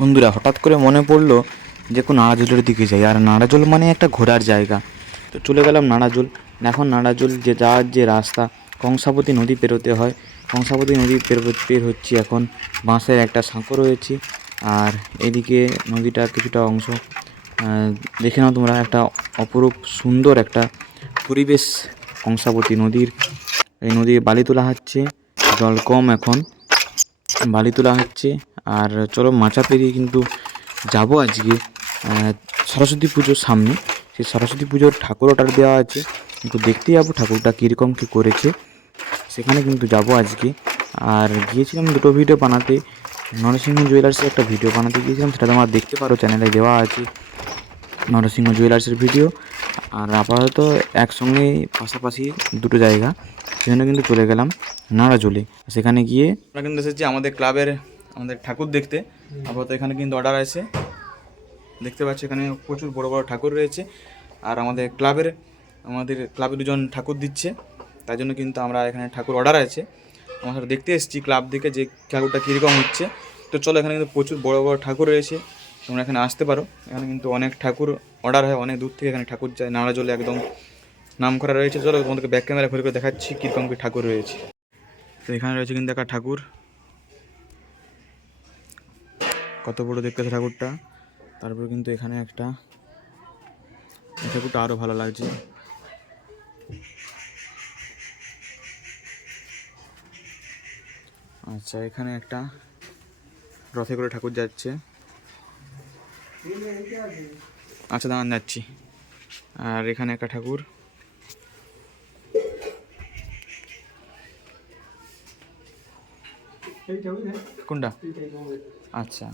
বন্ধুরা, হঠাৎ করে মনে পড়ল যে কোনো নাড়াজলের দিকে যাই। আর নাড়াজল মানে একটা ঘোরার জায়গা। তো চলে গেলাম নাড়াজল। এখন নাড়াজল যে যাওয়ার যে রাস্তা, কংসাবতী নদী পেরোতে হয়। কংসাবতী নদী পের পের হচ্ছি এখন। বাঁশের একটা সাঁকো রয়েছে। আর এদিকে নদীটার কিছুটা অংশ দেখে নাও তোমরা, একটা অপরূপ সুন্দর একটা পরিবেশ কংসাবতী নদীর। এই নদীর বালি তোলা হচ্ছে। জল কম এখন। বালি তোলা হচ্ছে। আর চলো মাচা পেরিয়ে কিন্তু যাব আজকে সরস্বতী পুজোর সামনে। সেই সরস্বতী পুজোর ঠাকুর অর্ডার দেওয়া আছে। কিন্তু দেখতে যাব ঠাকুরটা কীরকম, কী করেছে। সেখানে কিন্তু যাব আজকে। আর গিয়েছিলাম দুটো ভিডিও বানাতে। নরসিংহ জুয়েলার্সের একটা ভিডিও বানাতে গিয়েছিলাম। সেটা তোমরা দেখতে পারো চ্যানেলে দেওয়া আছে। নরসিংহ জুয়েলার্সের ভিডিও আর আপাতত একসঙ্গে পাশাপাশি দুটো জায়গা সেখানে কিন্তু চলে গেলাম নাড়াজলে সেখানে গিয়ে আমরা কিন্তু এসেছি আমাদের ক্লাবের, আমাদের ঠাকুর দেখতে। আপাতত এখানে কিন্তু অর্ডার আছে। দেখতে পাচ্ছি এখানে প্রচুর বড় বড় ঠাকুর রয়েছে। আর আমাদের ক্লাবের, আমাদের ক্লাবে দুজন ঠাকুর দিচ্ছে। তাই জন্য কিন্তু আমরা এখানে ঠাকুর অর্ডার আছে। আমরা দেখতে এসেছি ক্লাব থেকে যে ঠাকুরটা কীরকম হচ্ছে। তো চলো এখানে কিন্তু প্রচুর বড় বড় ঠাকুর রয়েছে। তোমরা এখানে আসতে পারো। এখানে কিন্তু অনেক ঠাকুর অর্ডার হয়, অনেক দূর থেকে এখানে ঠাকুর যায়। নাড়া জলে একদম নাম করা রয়েছে। চলো তোমাদেরকে ব্যাক ক্যামেরা ঘুরে করে দেখাচ্ছি কীরকম কী ঠাকুর রয়েছে। তো এখানে রয়েছে কিন্তু একটা ঠাকুর। কত বড় দেখতে আছে ঠাকুরটা। তারপর কিন্তু এখানে একটা। ঠাকুরটা আরও ভালো লাগছে। আচ্ছা এখানে একটা রথে করে ঠাকুর যাচ্ছে। আচ্ছা দাঁড়ান যাচ্ছি। আর এখানে একটা ঠাকুর। কোনটা? আচ্ছা।